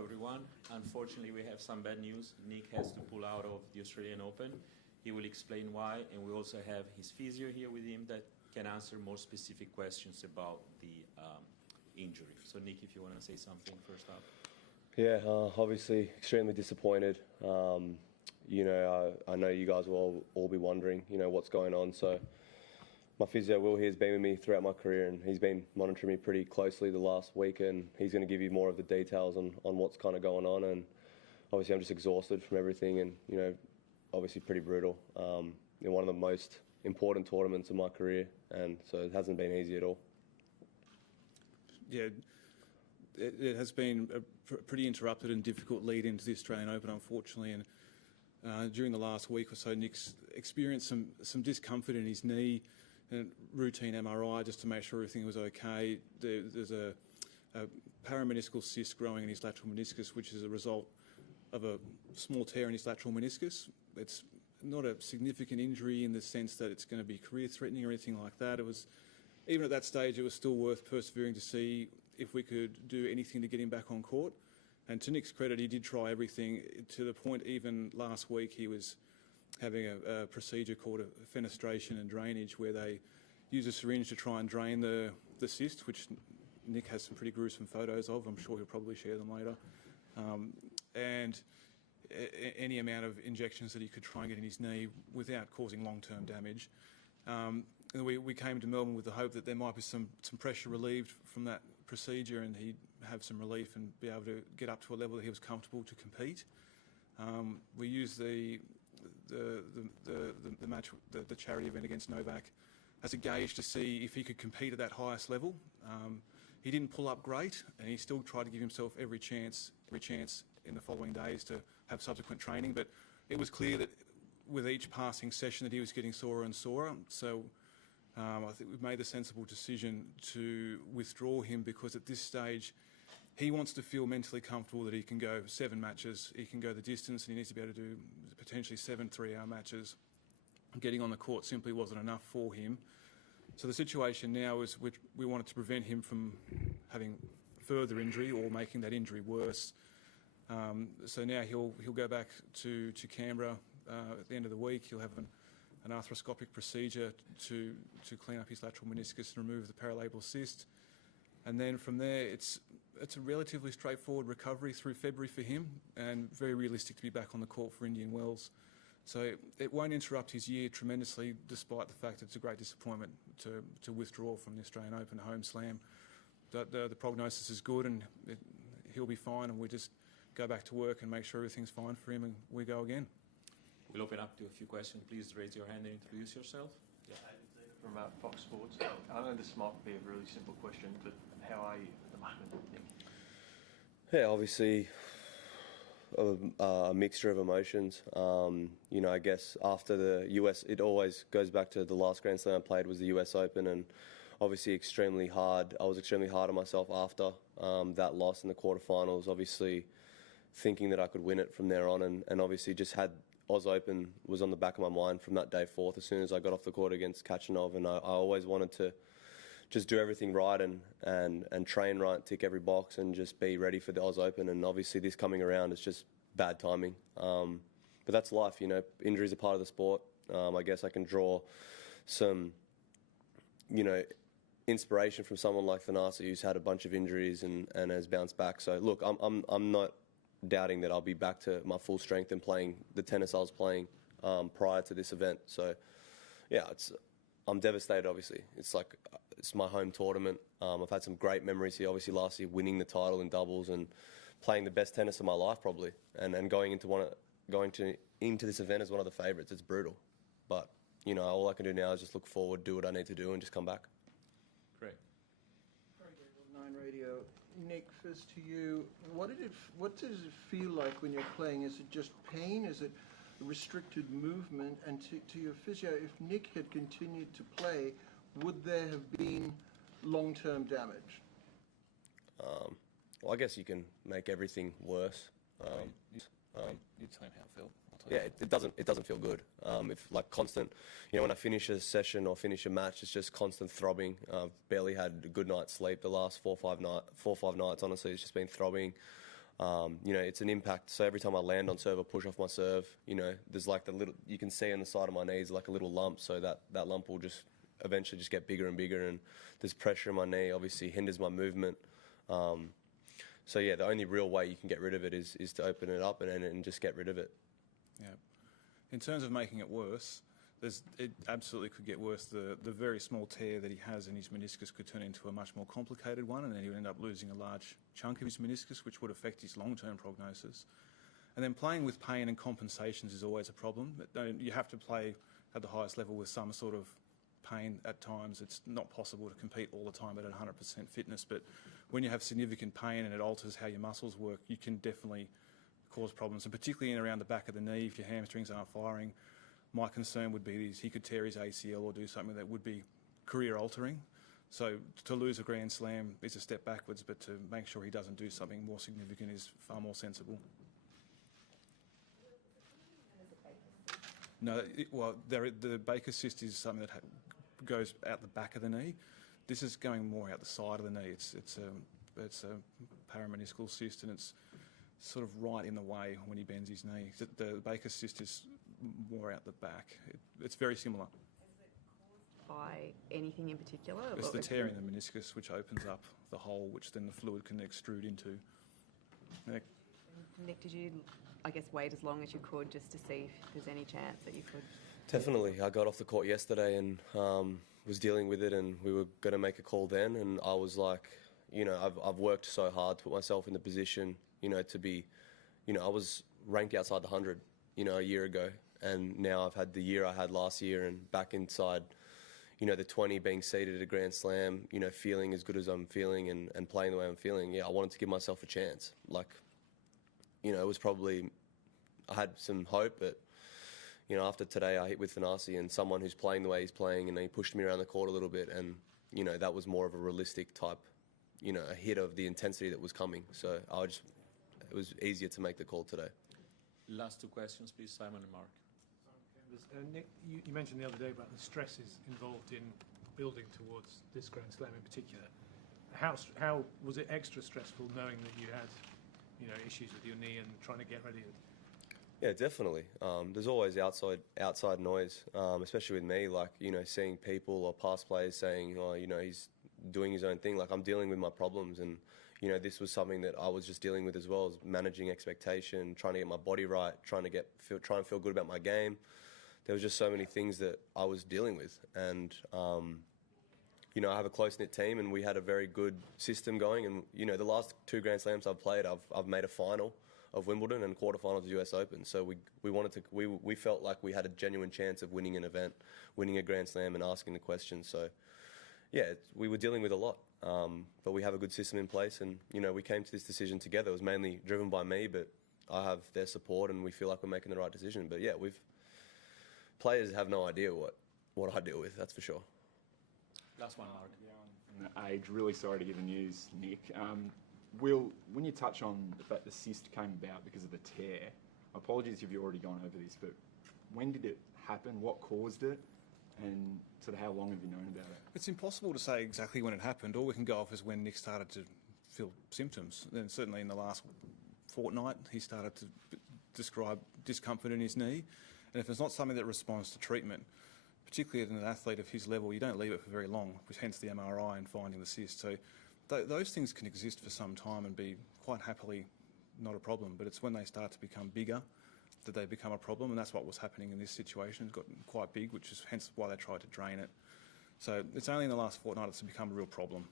Hello everyone. Unfortunately, we have some bad news. Nick has to pull out of the Australian Open. He will explain why, and we also have his physio here with him that can answer more specific questions about the injury. So Nick, if you want to say something first up. Yeah, obviously extremely disappointed. I know you guys will all be wondering, what's going on. So my physio, Will, has been with me throughout my career, and he's been monitoring me pretty closely the last week, and he's going to give you more of the details on what's kind of going on. And obviously I'm just exhausted from everything, and, obviously pretty brutal. One of the most important tournaments of my career, and so it hasn't been easy at all. Yeah, it has been a pretty interrupted and difficult lead into the Australian Open, unfortunately. And during the last week or so, Nick's experienced some discomfort in his knee, and routine MRI just to make sure everything was okay. There's a parameniscal cyst growing in his lateral meniscus, which is a result of a small tear in his lateral meniscus. It's not a significant injury in the sense that it's going to be career-threatening or anything like that. Even at that stage, it was still worth persevering to see if we could do anything to get him back on court. And to Nick's credit, he did try everything, to the point even last week he was having a procedure called a fenestration and drainage, where they use a syringe to try and drain the cyst, which Nick has some pretty gruesome photos of. I'm sure he'll probably share them later. And any amount of injections that he could try and get in his knee without causing long-term damage. We came to Melbourne with the hope that there might be some pressure relieved from that procedure, and he'd have some relief and be able to get up to a level that he was comfortable to compete. We used the match, the charity event against Novak, as a gauge to see if he could compete at that highest level. He didn't pull up great, and he still tried to give himself every chance in the following days to have subsequent training. But it was clear that with each passing session that he was getting sorer and sorer. So I think we've made the sensible decision to withdraw him, because at this stage he wants to feel mentally comfortable that he can go 7 matches, he can go the distance, and he needs to be able to do potentially 7 3-hour matches. Getting on the court simply wasn't enough for him. So the situation now is we wanted to prevent him from having further injury or making that injury worse. So now he'll go back to Canberra at the end of the week. He'll have an arthroscopic procedure to clean up his lateral meniscus and remove the paralabral cyst. And then from there, it's a relatively straightforward recovery through February for him, and very realistic to be back on the court for Indian Wells. So it won't interrupt his year tremendously, despite the fact that it's a great disappointment to withdraw from the Australian Open home slam. The prognosis is good, and he'll be fine, and we just go back to work and make sure everything's fine for him, and we go again. We'll open up to a few questions. Please raise your hand and introduce yourself. Yeah. From Fox Sports. I know this might be a really simple question, but how are you at the moment, Nick? Yeah, obviously a mixture of emotions. I guess after the US, it always goes back to the last Grand Slam I played was the US Open, and obviously extremely hard. I was extremely hard on myself after that loss in the quarterfinals, obviously thinking that I could win it from there on, and obviously just had Oz Open was on the back of my mind from that day forth as soon as I got off the court against Kachanov, and I always wanted to just do everything right and train right, tick every box, and just be ready for the Oz Open. And obviously this coming around is just bad timing. But that's life, injuries are part of the sport. I guess I can draw some, inspiration from someone like Thanasi, who's had a bunch of injuries and has bounced back. So look, I'm not doubting that I'll be back to my full strength and playing the tennis I was playing prior to this event. So yeah, I'm devastated, obviously. It's my home tournament. I've had some great memories here, obviously last year winning the title in doubles and playing the best tennis of my life probably, and going into this event as one of the favourites. It's brutal, but all I can do now is just look forward, do what I need to do, and just come back. Great. Nine Radio. Nick, first to you. What does it feel like when you're playing? Is it just pain? Is it restricted movement? And to your physio, if Nick had continued to play, would there have been long-term damage? Well, I guess you can make everything worse. You tell him how it felt. Yeah, it doesn't feel good. If constant, when I finish a session or finish a match, it's just constant throbbing. I've barely had a good night's sleep the last 4 or 5 nights. Honestly, it's just been throbbing. it's an impact. So every time I land on serve or push off my serve, there's like you can see on the side of my knees like a little lump. So that lump will just eventually just get bigger and bigger, and there's pressure in my knee, obviously hinders my movement. So yeah, the only real way you can get rid of it is to open it up and just get rid of it. Yeah. In terms of making it worse, it absolutely could get worse. The very small tear that he has in his meniscus could turn into a much more complicated one, and then he would end up losing a large chunk of his meniscus, which would affect his long-term prognosis. And then playing with pain and compensations is always a problem. You have to play at the highest level with some sort of pain at times. It's not possible to compete all the time at 100% fitness, but when you have significant pain and it alters how your muscles work, you can definitely cause problems, and particularly in around the back of the knee if your hamstrings aren't firing. My concern would be he could tear his ACL or do something that would be career-altering. So to lose a Grand Slam is a step backwards, but to make sure he doesn't do something more significant is far more sensible. No, the Baker's cyst is something that goes out the back of the knee. This is going more out the side of the knee. It's a parameniscal cyst, and it's sort of right in the way when he bends his knee. The Baker's cyst is more out the back. It's very similar. Is it caused by anything in particular? It's the tear in the meniscus which opens up the hole, which then the fluid can extrude into. Nick, did you, I guess, wait as long as you could just to see if there's any chance that you could? Definitely. I got off the court yesterday and was dealing with it, and we were going to make a call then, and I was like, I've worked so hard to put myself in the position, to be, I was ranked outside the 100, a year ago, and now I've had the year I had last year and back inside, the 20, being seeded at a Grand Slam, feeling as good as I'm feeling and playing the way I'm feeling. Yeah, I wanted to give myself a chance. Like, it was probably, I had some hope, but after today I hit with Thanasi and someone who's playing the way he's playing, and he pushed me around the court a little bit, and, that was more of a realistic type, a hit of the intensity that was coming. So it was easier to make the call today. Last two questions, please, Simon and Mark. Nick, you mentioned the other day about the stresses involved in building towards this Grand Slam in particular. How was it extra stressful knowing that you had, issues with your knee and trying to get ready? Yeah, definitely. There's always outside noise, especially with me. Like, seeing people or past players saying, "Oh, he's doing his own thing." Like, I'm dealing with my problems, and this was something that I was just dealing with as well, as managing expectation, trying to get my body right, trying and feel good about my game. There was just so many things that I was dealing with, and I have a close-knit team, and we had a very good system going. And the last two Grand Slams I've played, I've made a final of Wimbledon and quarterfinals of the US Open. So we felt like we had a genuine chance of winning an event, winning a Grand Slam, and asking the questions. So yeah, we were dealing with a lot, but we have a good system in place, and we came to this decision together. It was mainly driven by me, but I have their support, and we feel like we're making the right decision. But yeah, players have no idea what I deal with. That's for sure. Last one, Mark. And the age, really sorry to give the news, Nick. Will, when you touch on the fact the cyst came about because of the tear, apologies if you've already gone over this, but when did it happen? What caused it? And sort of how long have you known about it? It's impossible to say exactly when it happened. All we can go off is when Nick started to feel symptoms. And certainly in the last fortnight, he started to describe discomfort in his knee. And if it's not something that responds to treatment, particularly in an athlete of his level, you don't leave it for very long, which hence the MRI and finding the cyst. So those things can exist for some time and be quite happily not a problem, but it's when they start to become bigger that they become a problem, and that's what was happening in this situation. It's got quite big, which is hence why they tried to drain it. So it's only in the last fortnight it's become a real problem.